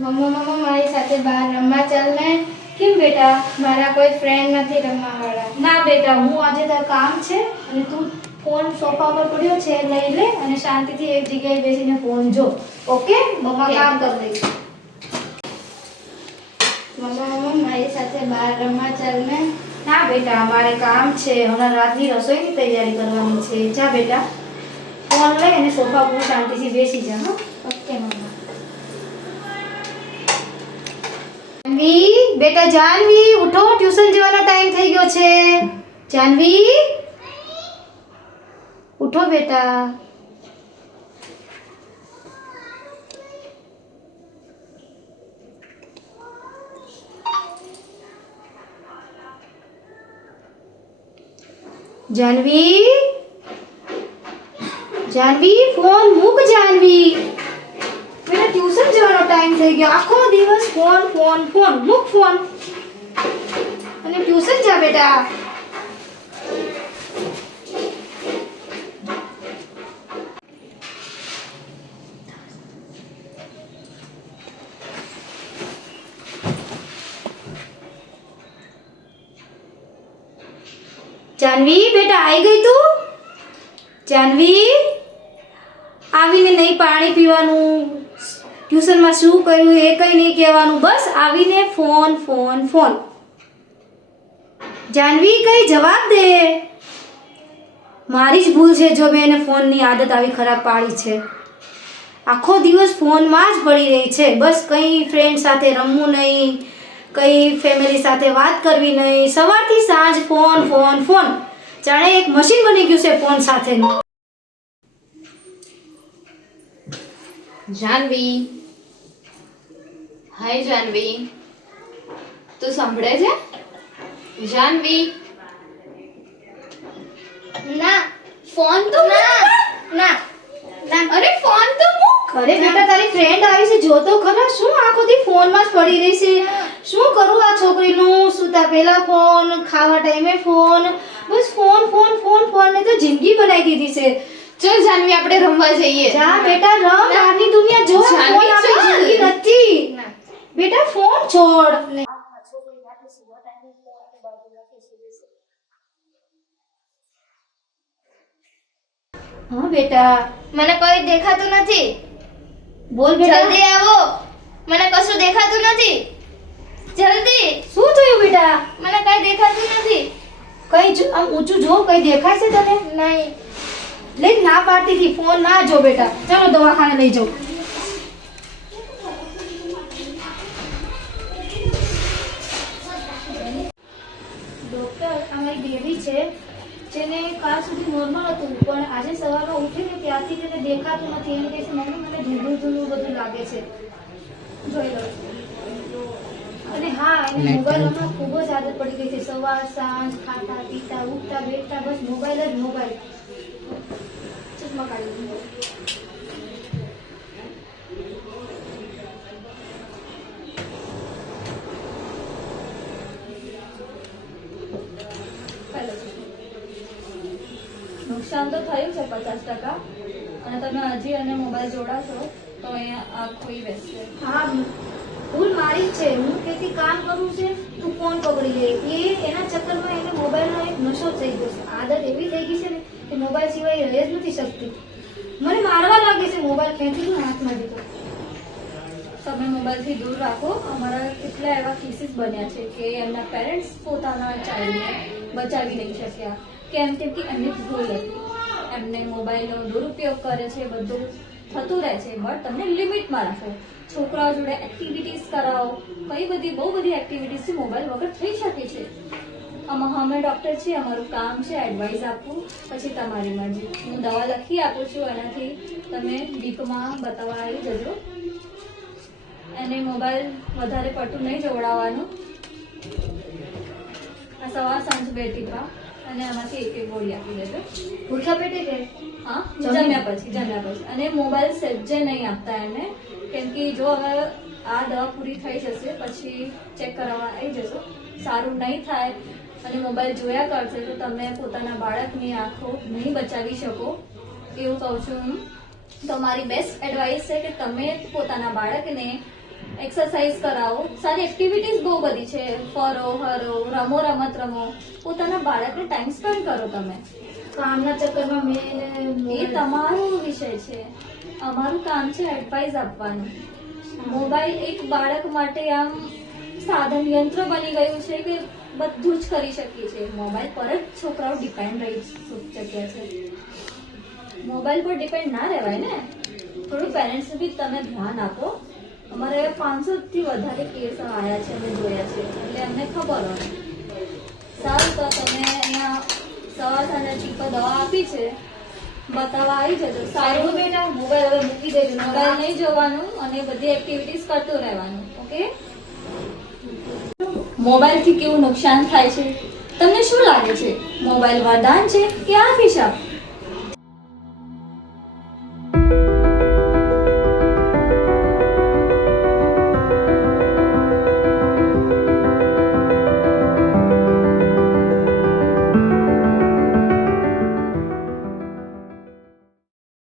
મમ્મા મારી સાથે બહાર રમવા ચાલ ને. કેમ બેટા? મારા કોઈ ફ્રેન્ડ નથી રમવા વાળા. ના બેટા, હું આજે તાર કામ છે અને તું ફોન સોફા પર પડ્યો છે લઈ લે અને શાંતિથી એક જગ્યાએ બેસીને ફોન જો. ઓકે? મમ્મા કામ કરી લઈશ. મમ્મા મારી સાથે બહાર રમવા ચાલ ને. ના બેટા, મારે કામ છે. હમણાં રાતની રસોઈની તૈયારી કરવાની છે. જા બેટા, ફોન લઈ અને સોફા પર શાંતિથી બેસી જા. હા, ઓકે મમ્મા. જાનવી, બેટા જાનવી, ઉઠો, ટ્યુશન જવાનો ટાઈમ થઈ ગયો છે. જાનવી, ઉઠો બેટા. જાનવી, જાનવી, ફોન મૂક જાનવી. બેટા ટ્યુશન જવાનો ટાઈમ થઈ ગયો. આખો દિવસ ફોન ફોન ફોન. મૂક ફોન અને ટ્યુશન જા બેટા. જાનવી, બેટા આવી ગઈ તું? જાનવી, આવીને નહીં પાણી પીવાનું, ટ્યુશનમાં શું કર્યું એ કંઈ નહીં કહેવાનું, બસ આવીને ફોન ફોન ફોન. જાનવી, કઈ જવાબ દે. મારી જ ભૂલ છે જો મેં એને ફોનની આદત આવી ખરાબ પાડી છે. આખો દિવસ ફોનમાં જ પડી રહી છે. બસ કંઈ ફ્રેન્ડ સાથે રમવું નહીં, કંઈ ફેમિલી સાથે વાત કરવી નહીં. સવારથી સાંજ ફોન ફોન ફોન. જાણે એક મશીન બની ગયું છે ફોન સાથેનું. જાનવી, હાય જાનવી, તું સાંભળે છે? જાનવી, ના ફોન તો ના ના ના. અરે ફોન તો મૂક. અરે બેટા, તારી ફ્રેન્ડ આવી છે, જો તો ખરા. શું આખો દી ફોનમાં જ પડી રહી છે? શું કરું આ છોકરીનું? સૂતા પહેલા ફોન, ખાવા ટાઈમે ફોન, બસ ફોન ફોન ફોન ફોન ને તો જિંદગી બનાવી દીધી છે. ચલ જાનવી, આપણે રમવા જઈએ. જા બેટા, રમ. બહારની દુનિયા જો. ફોન જાનવી, આપણી ચાલ. જિંદગી નથી. ના. બેટા ફોન છોડ. હા બેટા, મને કોઈ દેખાતું નથી. બોલ બેટા. જલ્દી આવો. મને કશું દેખાતું નથી. જલ્દી. શું થયું બેટા? મને કઈ દેખાતું નથી. કઈ આમ ઊંચું જો, કઈ દેખાય છે તને? નહીં. લઈ ના પાડતી હતી, ફોન ના જો બેટા. ચલો દવાખાને લઈ જાઉં. ડોક્ટર, અમારી બેબી છે જેને કાલ સુધી નોર્મલ હતું, પણ આજે સવારમાં ઉઠીને ત્યારથી તેને દેખાતું નથી. એને કહે છે મમ્મી મને ધૂંધળું ધૂંધળું બધું લાગે છે. જોઈ લો. અને હા, એને મોબાઈલમાં ખૂબ જ આદત પડી ગઈ છે. સવાર સાંજ ખાતા પીતા ઉઠતા બેઠતા બસ મોબાઈલ જ મોબાઈલ. ચશ્મા કાઢી દો. નુકસાન તો થયું છે 50%, અને તમે હજી અને મોબાઈલ જોડાશો તો અહીંયા આંખ ખોઈ બેસશે. હા, ભૂલ મારી જ છે. હું તેથી કામ કરું છે, તું ફોન પકડી લે. એના ચક્કરમાં એને મોબાઈલનો એક નશો થઈ ગયો છે. આદત એવી થઈ ગઈ છે ને કે મોબાઈલ સિવાય રહી જ નથી શકતી. મને મારવા લાગે છે મોબાઈલ ખેંચી લો હાથમાં દીધો. તમે મોબાઈલથી દૂર રાખો. અમારા કેટલા એવા કેસીસ બન્યા છે કે એમના પેરેન્ટ્સ પોતાના ચાઇલ્ડને બચાવી નહીં શક્યા. કેમ કે એમની ભૂલ હતી. એમને મોબાઈલનો દુરુપયોગ કરે છે, બધું થતું રહે છે. બટ તમને લિમિટમાં રાખો. છોકરાઓ જોડે એક્ટિવિટીઝ કરાવો. બહુ બધી એક્ટિવિટીઝથી મોબાઈલ વગર થઈ શકે છે. અમે ડૉક્ટર છીએ, અમારું કામ છે એડવાઇસ આપવું, પછી તમારી મરજી. હું દવા લખી આપું છું, એનાથી તમે ડીપમાં બતાવવા આવી જજો. એને મોબાઈલ વધારે પડતું નહીં જોવડાવવાનું. આ સવાર સાંજ 2 ટીપા અને આમાંથી એક ગોળી આપી દેજો. ભૂખ્યા પેટે કે હા, જમ્યા પછી. અને મોબાઈલ સહેજે નહીં આપતા એને, કેમ કે જો હવે આ દવા પૂરી થઈ જશે પછી ચેક કરાવવા આવી જશો. સારું નહીં થાય અને મોબાઈલ જોયા કરશે તો તમે પોતાના બાળકની આંખો નહીં બચાવી શકો. એવું કહું છું હું. તો મારી બેસ્ટ એડવાઇસ છે કે તમે પોતાના બાળકને એક્સરસાઇઝ કરાવો, સારી એક્ટિવિટીઝ બહુ બધી છે, ફરો હરો, રમો રમત રમો, પોતાના બાળકને ટાઈમ સ્પેન્ડ કરો તમે. કામના ચક્કરમાં મેં એ તમારો વિષય છે, અમારું કામ છે એડવાઇસ આપવાનું. મોબાઈલ એક બાળક માટે આમ સાધન યંત્ર બની ગયું છે કે બધું જ કરી શકીએ છીએ. મોબાઈલ પર જ છોકરાઓ ડિપેન્ડ રહી શક્યા છે. મોબાઈલ પર ડિપેન્ડ ના રહેવાય ને. થોડું પેરેન્ટ્સ બી તમે ધ્યાન આપો. અમારે 500 થી વધારે કેસ આવ્યા છે, અમે જોયા છે, એટલે અમને ખબર હોય. સારું, તો તમે અહીંયા સવાર સાંજે ચીપો દવા આપી છે, બતાવવા આવી જજો. સારું સારું, બેટા, મોબાઈલ હવે મૂકી દેજો. મોબાઈલ નહીં જોવાનું અને બધી એક્ટિવિટીઝ કરતું રહેવાનું. ઓકે? મોબાઈલથી કેવું નુકસાન થાય છે તમને શું લાગે છે? મોબાઈલ વરદાન છે કે અભિશાપ?